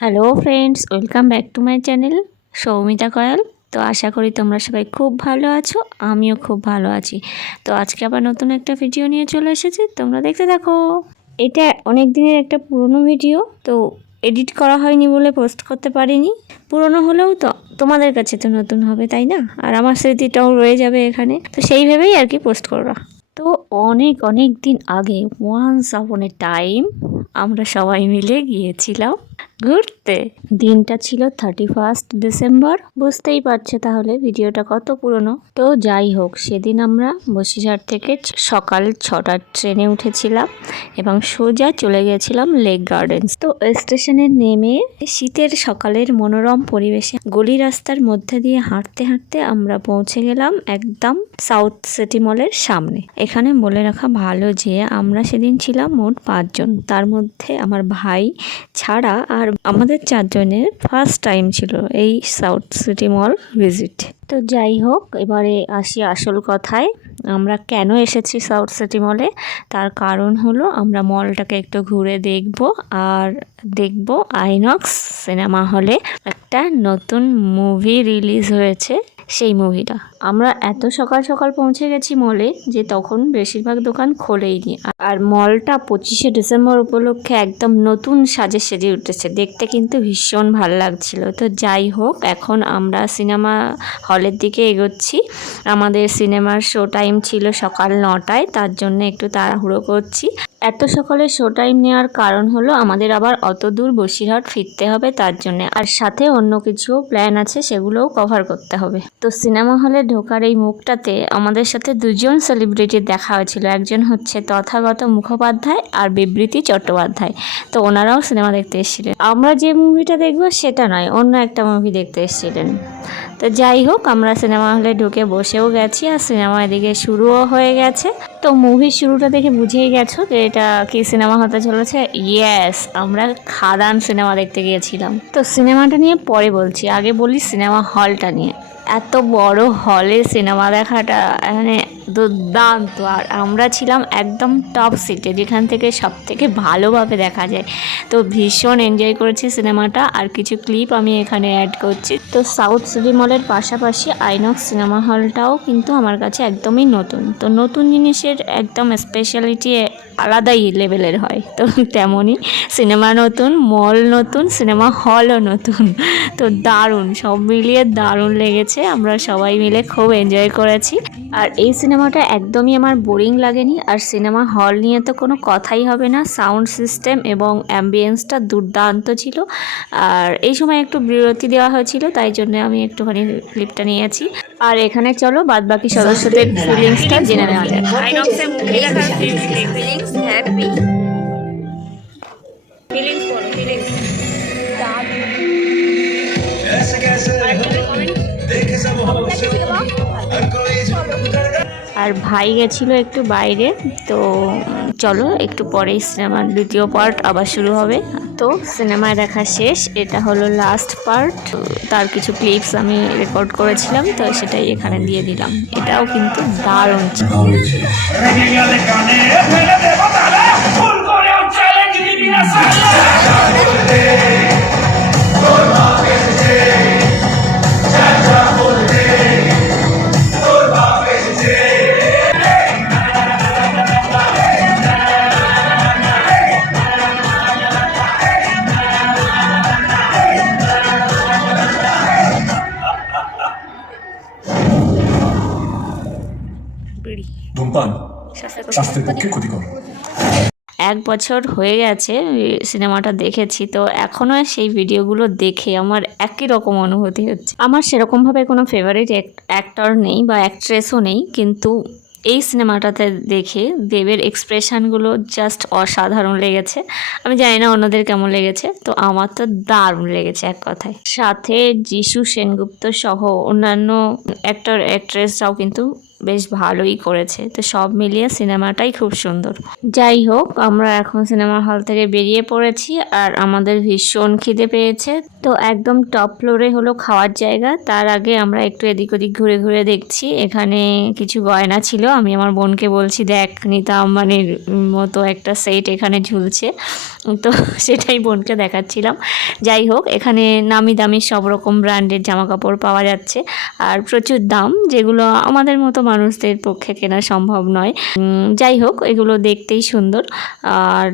Hello friends, welcome back to my channel Soumita Koyal. তো আশা করি তোমরা সবাই খুব ভালো আছো, আমিও খুব ভালো আছি। তো আজকে আবার নতুন একটা ভিডিও নিয়ে চলে এসেছি, তোমরা দেখতে থাকো। এটা অনেক দিনের একটা পুরনো ভিডিও, তো এডিট করা হয়নি বলে পোস্ট করতে পারিনি। পুরনো হলেও তো তোমাদের কাছে তো নতুন হবে, তাই না? আর আমার স্মৃতিটাও রয়ে যাবে এখানে, তো সেই ভেবেই আর কি পোস্ট করা। তো অনেক অনেক দিন আগে, ওয়ান্স আপন এ টাইম, আমরা সবাই মিলে গিয়েছিলাম ঘুরতে। দিনটা ছিল 31 ডিসেম্বর। বুঝতেই পারছে তাহলে ভিডিওটা কত পুরনো। তো যাই হোক, সেদিন আমরা বসিরহাট থেকে সকাল 6টার ট্রেনে উঠেছিলাম এবং সোজা চলে গেছিলাম লেক গার্ডেন্স। তো স্টেশনে নেমে শীতের সকালের মনোরম পরিবেশে গলি রাস্তার মধ্যে দিয়ে হাঁটতে হাঁটতে আমরা পৌঁছে গেলাম একদম সাউথ সিটি মলের সামনে। এখানে বলে রাখা ভালো যে আমরা সেদিন ছিলাম মোট 5 জন, তার মধ্যে আমার ভাই ছাড়া আর আমাদের 4 জনের ফার্স্ট টাইম ছিল এই সাউথ সিটি মল ভিজিট। তো যাই হোক, এবারে আসি আসল কথায়। আমরা কেন এসেছি সাউথ সিটি মলে, তার কারণ হলো আমরা মলটাকে একটু ঘুরে দেখব, আর দেখব আইনক্স সিনেমা হলে একটা নতুন মুভি রিলিজ হয়েছে, সেই মুভিটা। আমরা এত সকাল সকাল পৌঁছে গেছি মলে যে তখন বেশিরভাগ দোকান খোলেইনি। আর মলটা 25শে ডিসেম্বর উপলক্ষে একদম নতুন সাজে সেজে উঠেছে, দেখতে কিন্তু ভীষণ ভালো লাগছিল। তো যাই হোক, এখন আমরা সিনেমা হলের দিকে এগোচ্ছি। আমাদের সিনেমার শো টাইম ছিল সকাল 9টায়, তার জন্য একটু তাড়াহুড়ো করছি। এত সকালে শো টাইম নেওয়ার কারণ হলো আমাদের আবার অত দূর বসিরহাট ফিরতে হবে, তার জন্য। আর সাথে অন্য কিছু প্ল্যান আছে, সেগুলোও কভার করতে হবে। তো সিনেমা হলে ঢোকার এই মুখটাতে আমাদের সাথে 2জন সেলিব্রিটির দেখা হয়েছিল। একজন হচ্ছে তথাগত মুখোপাধ্যায় আর বিবৃতি চট্টোপাধ্যায়। তো ওনারাও সিনেমা দেখতে এসেছিলেন। আমরা যে মুভিটা দেখবো সেটা নয়, অন্য একটা মুভি দেখতে এসেছিলেন। তো যাই হোক, আমরা সিনেমা হলে ঢুকে বসেও গেছি আর সিনেমা এদিকে শুরুও হয়ে গেছে। তো মুভির শুরুটা দেখে বুঝেই গেছো যে এটা কি সিনেমা হতে চলেছে। ইয়েস, আমরা খাদান সিনেমা দেখতে গিয়েছিলাম। তো সিনেমাটা নিয়ে পরে বলছি, আগে বলি সিনেমা হলটা নিয়ে। এত বড় হলে সিনেমা দেখাটা মানে দুর্দান্ত। আর আমরা ছিলাম একদম টপ সিটে, যেখান থেকে সব থেকে ভালোভাবে দেখা যায়। তো ভীষণ এনজয় করেছি সিনেমাটা। আর কিছু ক্লিপ আমি এখানে অ্যাড করছি। তো সাউথ সিটি মলের পাশাপাশি আইনক্স সিনেমা হলটাও কিন্তু আমার কাছে একদমই নতুন। তো নতুন জিনিসের একদম স্পেশালিটি আলাদাই লেভেলের হয়। তো তেমনই সিনেমা নতুন, মল নতুন, সিনেমা হলও নতুন। তো দারুণ, সব মিলিয়ে দারুণ লেগেছে। আমরা সবাই মিলে খুব এনজয় করেছি। আর এই সিনেমাটা একদমই আমার বোরিং লাগেনি। আর সিনেমা হল নিয়ে তো কোনো কথাই হবে না, সাউন্ড সিস্টেম এবং অ্যাম্বিয়েন্সটা দুর্দান্ত ছিল। আর এই সময় একটু বিরতি দেওয়া হয়েছিল, তাই জন্য আমি একটুখানি ক্লিপটা নিয়েছি। আর এখানে চলো বাদবাকি সদস্যদের ফিলিংসটা জেনে নেওয়া যাক। আইনক্সে মুভি দেখার ফিলিংস হ্যাপি। ফিলিংস বলো, ফিলিংস। আর ভাই গেছিল একটু বাইরে। তো চলো একটু পরেই সিনেমার দ্বিতীয় পার্ট আবার শুরু হবে। তো সিনেমায় দেখা শেষ, এটা হলো লাস্ট পার্ট। তার কিছু ক্লিপস আমি রেকর্ড করেছিলাম, তো সেটাই এখানে দিয়ে দিলাম। এটাও কিন্তু দারুণ ছিল। ধূমপান স্বাস্থ্যের পক্ষে ক্ষতিকর। 1 বছর হয়ে গেছে সিনেমাটা দেখেছি, তো এখনও সেই ভিডিওগুলো দেখে আমার একই রকম অনুভূতি হচ্ছে। আমার সেরকমভাবে কোনো ফেভারিট অ্যাক্টর নেই বা অ্যাক্ট্রেসও নেই, কিন্তু এই সিনেমাটাতে দেখে দেবের এক্সপ্রেশনগুলো জাস্ট অসাধারণ লেগেছে। আমি জানি না অন্যদের কেমন লেগেছে, তো আমার তো দারুণ লেগেছে এক কথায়। সাথে যিশু সেনগুপ্ত সহ অন্যান্য অ্যাক্টর অ্যাক্ট্রেসরাও কিন্তু বেশ ভালোই করেছে। তো সব মিলিয়ে সিনেমাটাই খুব সুন্দর। যাই হোক, আমরা এখন সিনেমা হল থেকে বেরিয়ে পড়েছি আর আমাদের ভীষণ খিদে পেয়েছে। তো একদম টপ ফ্লোরে হলো খাওয়ার জায়গা। তার আগে আমরা একটু এদিক ওদিক ঘুরে ঘুরে দেখছি। এখানে কিছু গয়না ছিল, আমি আমার বোনকে বলছি দেখ নিতা আম্বানির মতো একটা সেট এখানে ঝুলছে, তো সেটাই বোনকে দেখাচ্ছিলাম। যাই হোক, এখানে নামি দামি সব রকম ব্র্যান্ডের জামা কাপড় পাওয়া যাচ্ছে আর প্রচুর দাম, যেগুলো আমাদের মতো মানুষদের পক্ষে কেনা সম্ভব নয়। যাই হোক, এগুলো দেখতেই সুন্দর। আর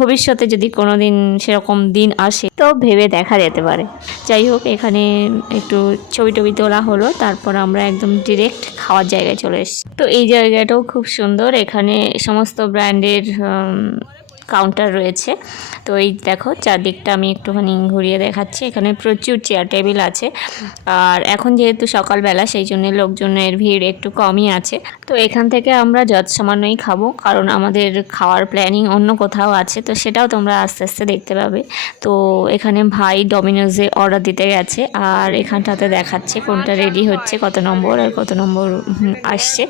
ভবিষ্যতে যদি কোনো দিন সেরকম দিন আসে তো ভেবে দেখা যেতে পারে। যাই হোক, এখানে একটু ছবি টবি তোলা হলো, তারপর আমরা একদম ডিরেক্ট খাওয়ার জায়গায় চলে এসেছি। তো এই জায়গাটাও খুব সুন্দর, এখানে সমস্ত ব্র্যান্ডের কাউন্টার রয়েছে। তো এই দেখো চারদিকটা আমি একটুখানি ঘুরিয়ে দেখাচ্ছি। এখানে প্রচুর চেয়ার টেবিল আছে, আর এখন যেহেতু সকালবেলা সেই জন্য লোকজনের ভিড় একটু কমই আছে। তো এখান থেকে আমরা যত সামান্যই খাবো, কারণ আমাদের খাওয়ার প্ল্যানিং অন্য কোথাও আছে, তো সেটাও তোমরা আস্তে আস্তে দেখতে পাবে। তো এখানে ভাই ডমিনোজে অর্ডার দিতে গেছে, আর এখানটাতে দেখাচ্ছে কোনটা রেডি হচ্ছে, কত নম্বর আর কত নম্বর আসছে।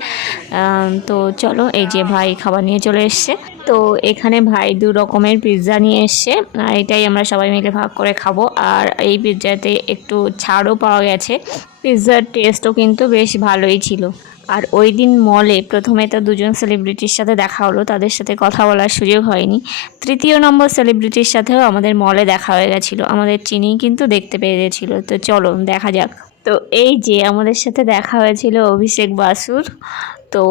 তো চলো, এই যে ভাই খাবার নিয়ে চলে এসছে। তো এখানে ভাই 2 রকমের পিৎজা নিয়ে এসছে, এটাই আমরা সবাই মিলে ভাগ করে খাবো। আর এই পিৎজাতে একটু ছাড়ও পাওয়া গেছে। পিৎজার টেস্টও কিন্তু বেশ ভালোই ছিল। আর ওই দিন মলে প্রথমে তো 2জন সেলিব্রিটির সাথে দেখা হলো, তাদের সাথে কথা বলার সুযোগ হয়নি। 3য় নম্বর সেলিব্রিটির সাথেও আমাদের মলে দেখা হয়ে গেছিলো, আমাদের চিনি কিন্তু দেখতে পেয়ে গেছিলো। তো চলো দেখা যাক। তো এই যে আমাদের সাথে দেখা হয়েছিল অভিষেক বাসুর, তো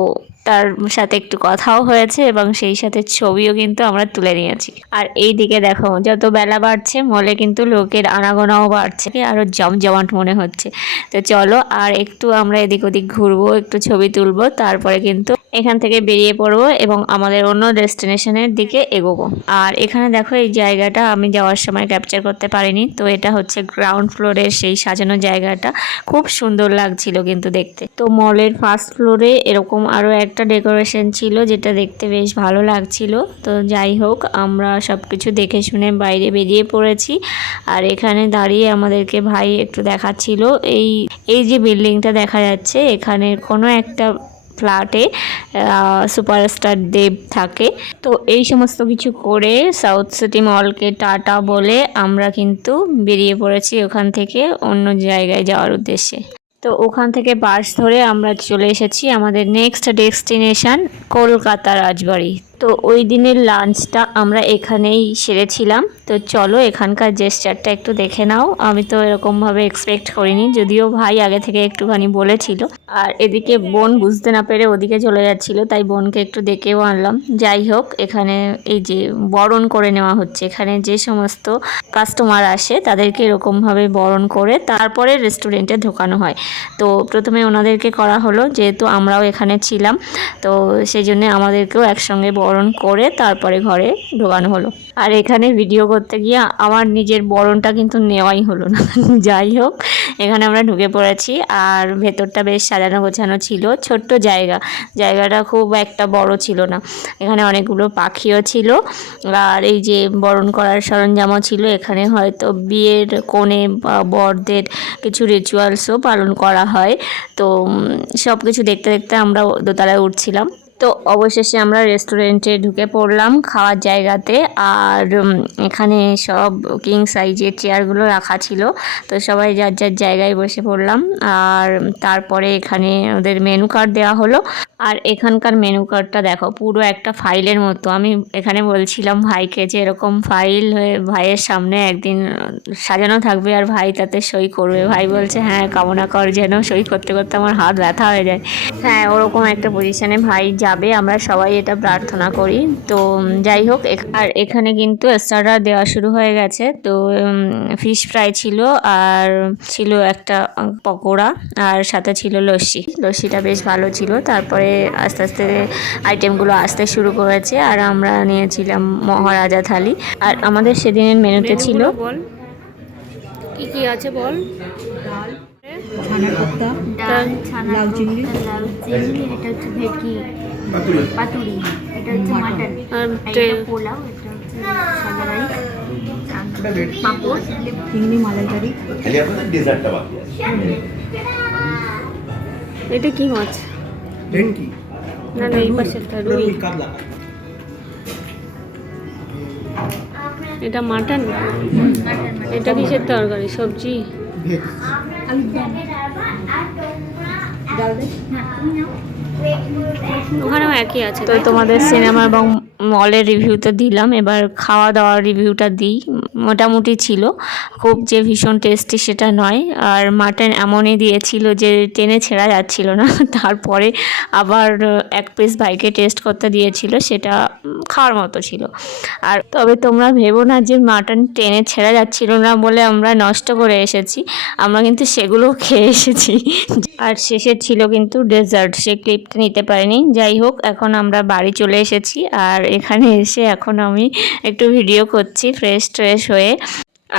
তার সাথে একটু কথাও হয়েছে এবং সেই সাথে ছবিও কিন্তু আমরা তুলে নিয়েছি। আর এই দিকে দেখো, যত বেলা বাড়ছে মলে কিন্তু লোকের আনাগোনাও বাড়ছে, আরও জমজমাট মনে হচ্ছে। তো চলো আর একটু আমরা এদিক ওদিক ঘুরবো, একটু ছবি তুলবো, তারপরে কিন্তু এখান থেকে বেরিয়ে পড়বো এবং আমাদের অন্য ডেস্টিনেশনের দিকে এগোবো। আর এখানে দেখো এই জায়গাটা আমি যাওয়ার সময় ক্যাপচার করতে পারিনি। তো এটা হচ্ছে গ্রাউন্ড ফ্লোরের সেই সাজানো জায়গাটা, খুব সুন্দর লাগছিল কিন্তু দেখতে। তো মলের ফার্স্ট ফ্লোরে এরকম আরও একটা ডেকোরেশন ছিল, যেটা দেখতে বেশ ভালো লাগছিল। তো যাই হোক, আমরা সব কিছু দেখে শুনে বাইরে বেরিয়ে পড়েছি। আর এখানে দাঁড়িয়ে আমাদেরকে ভাই একটু দেখাচ্ছিল এই যে বিল্ডিংটা দেখা যাচ্ছে, এখানের কোনো একটা ফ্ল্যাটে সুপারস্টার দেব থাকে। তো এই সমস্ত কিছু করে সাউথ সিটি মলকে টাটা বলে আমরা কিন্তু বেরিয়ে পড়েছি ওখান থেকে অন্য জায়গায় যাওয়ার উদ্দেশ্যে। তো ওখান থেকে বাস ধরে আমরা চলে এসেছি আমাদের নেক্সট ডেস্টিনেশন কলকাতা রাজবাড়ি। তো ওই দিনের লাঞ্চটা আমরা এখানেই সেরেছিলাম। তো চলো এখানকার জেস্চারটা একটু দেখে নাও। আমি তো এরকমভাবে এক্সপেক্ট করিনি, যদিও ভাই আগে থেকে একটুখানি বলেছিল। আর এদিকে বোন বুঝতে না পেরে ওদিকে চলে যাচ্ছিল, তাই বোনকে একটু ডেকেও আনলাম। যাই হোক, এখানে এই যে বরণ করে নেওয়া হচ্ছে, এখানে যে সমস্ত কাস্টমার আসে তাদেরকে এরকমভাবে বরণ করে তারপরে রেস্টুরেন্টে ঢোকানো হয়। তো প্রথমে ওনাদেরকে করা হলো, যেহেতু আমরাও এখানে ছিলাম, তো সেই জন্য আমাদেরকেও একসঙ্গে বরণ করে তারপরে ঘরে ঢোকানো হলো। আর এখানে ভিডিও করতে গিয়ে আমার নিজের বরণটা কিন্তু নেওয়াই হলো না। যাই হোক, এখানে আমরা ঢুকে পড়েছি আর ভেতরটা বেশ সাজানো গোছানো ছিল। ছোট্ট জায়গাটা খুব একটা বড় ছিল না। এখানে অনেকগুলো পাখিও ছিল, আর এই যে বরণ করার সরঞ্জামও ছিল। এখানে হয়তো বিয়ের কনে বা বরদের কিছু রিচুয়ালসও পালন করা হয়। তো সব কিছু দেখতে দেখতে আমরা দোতলায় উঠছিলাম। তো অবশেষে আমরা রেস্টুরেন্টে ঢুকে পড়লাম খাওয়ার জায়গাতে। আর এখানে সব কিং সাইজের চেয়ারগুলো রাখা ছিল, তো সবাই যার যার জায়গায় বসে পড়লাম। আর তারপরে এখানে ওদের মেনু কার্ড দেওয়া হলো। আর এখানকার মেনু কার্ডটা দেখো, পুরো একটা ফাইলের মতো। আমি এখানে বলছিলাম ভাইকে যে এরকম ফাইল হয়ে ভাইয়ের সামনে একদিন সাজানো থাকবে আর ভাই তাতে সই করবে। ভাই বলছে হ্যাঁ, কামনা কর যেন সই করতে করতে আমার হাত ব্যথা হয়ে যায়। হ্যাঁ, ওরকম একটা পজিশনে ভাই যাবে, আমরা সবাই এটা প্রার্থনা করি। তো যাই হোক, আর এখানে কিন্তু স্টার্টার দেওয়া শুরু হয়ে গেছে। তো ফিশ ফ্রাই ছিল, আর ছিল একটা পকোড়া, আর সাথে ছিল লস্যিটা বেশ ভালো ছিল। তারপরে আস্তে আস্তে আইটেমগুলো আসতে শুরু করেছে, আর আমরা নিয়েছিলাম মহারাজা থালি। আর আমাদের সেদিনের মেনুতে ছিল, বল কি কি আছে বল। ছানা কোপ্তা, ডাল, লাউ চিংড়ি, এটা হচ্ছে ভেটকি পাতুরি, এটা হচ্ছে মাটন, এটা পোলাও, এটা হচ্ছে সাদা রাইস, পাপড়, চিংড়ি মালাইকারি। এটা কি মাছ? রেড কি না না এই পাশে একটা রুই। রুই কাতলা এটা মাটন, এটা কিসের তরকারি? সবজি? ভেজ ডাল দে। ওখানেও একই আছে। তো তোমাদের সিনেমা এবং মলের রিভিউ তো দিলাম, এবার খাওয়া দাওয়ার রিভিউটা দিই। মোটামুটি ছিল, খুব যে ভীষণ টেস্টি সেটা নয়। আর মাটন এমনই দিয়েছিল যে টেনে ছেঁড়া যাচ্ছিল না। তারপরে আবার এক পিস ভাইকে টেস্ট করতে দিয়েছিল, সেটা খাওয়ার মতো ছিল। আর তবে তোমরা ভেবো না যে মাটন টেনে ছেঁড়া যাচ্ছিল না বলে আমরা নষ্ট করে এসেছি, আমরা কিন্তু সেগুলোও খেয়ে এসেছি। আর শেষে ছিল কিন্তু ডেজার্ট, সে ক্লিপটা নিতে পারিনি। যাই হোক, এখন আমরা বাড়ি চলে এসেছি, আর এখানে এসে এখন আমি একটু ভিডিও করছি ফ্রেশ ট্রেশ হয়ে।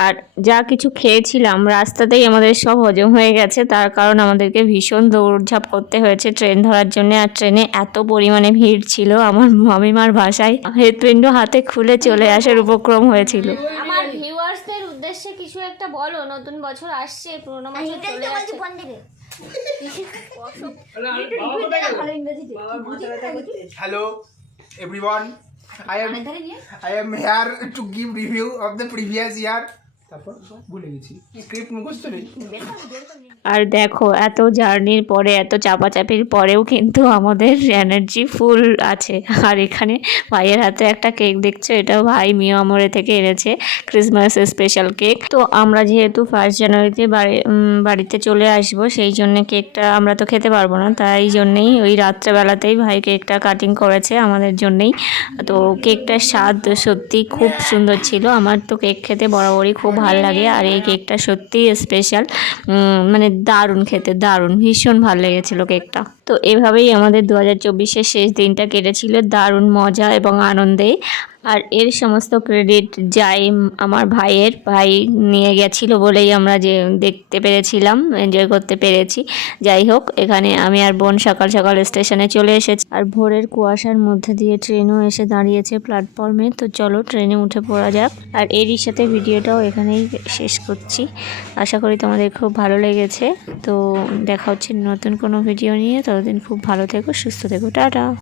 আর যা কিছু খেয়েছিলাম রাস্তাতেই আমাদের সব হজম হয়ে গেছে, তার কারণ আমাদেরকে ভীষণ দৌড়ঝাঁপ করতে হয়েছে ট্রেন ধরার জন্য। আর ট্রেনে এত পরিমাণে ভিড় ছিল, আমার মামিমার ভাষায় হৃৎপিণ্ড হাতে খুলে চলে আসার উপক্রম হয়েছিল। আমার ভিউয়ার্সদের উদ্দেশ্যে কিছু একটা বলো, নতুন বছর আসছে, পুরোনো বছর চলে যাচ্ছে। hello everyone I am here to give review of the previous year তারপর ভুলে গেছি স্ক্রিপ্ট মুখস্থ নেই। আর দেখো, এত জার্নির পরে, এত চাপাচাপির পরেও কিন্তু আমাদের এনার্জি ফুল আছে। আর এখানে ভাইয়ের হাতে একটা কেক দেখছো, এটাও ভাই মিয়ামরে থেকে এনেছে, ক্রিসমাস স্পেশাল কেক। তো আমরা যেহেতু 1 জানুয়ারিতে বাড়িতে চলে আসবো, সেই জন্য কেকটা আমরা তো খেতে পারবো না, তাই জন্যেই ওই রাত্রেবেলাতেই ভাই কেকটা কাটিং করেছে আমাদের জন্যেই। তো কেকটার স্বাদ সত্যি খুব সুন্দর ছিল। আমার তো কেক খেতে বরাবরই খুব ভালো লাগে, আর এই কেকটা সত্যিই স্পেশাল, মানে দারুণ খেতে, দারুণ, ভীষণ ভালো লেগেছিলো কেকটা। তো এভাবেই আমাদের 2024-এর শেষ দিনটা কেটেছিল দারুণ মজা এবং আনন্দে। আর এর সমস্ত ক্রেডিট যাই আমার ভাইয়ের, ভাই নিয়ে গেছিলো বলেই আমরা যে দেখতে পেরেছিলাম, এনজয় করতে পেরেছি। যাই হোক, এখানে আমি আর বোন সকাল সকাল স্টেশনে চলে এসেছি, আর ভোরের কুয়াশার মধ্যে দিয়ে ট্রেনও এসে দাঁড়িয়েছে প্ল্যাটফর্মে। তো চলো ট্রেনে উঠে পড়া যাক। আর এরই সাথে ভিডিওটাও এখানেই শেষ করছি। আশা করি তোমাদের খুব ভালো লেগেছে। তো দেখা হচ্ছে নতুন কোনো ভিডিও নিয়ে, ততদিন খুব ভালো থেকো, সুস্থ থেকো, টাটা।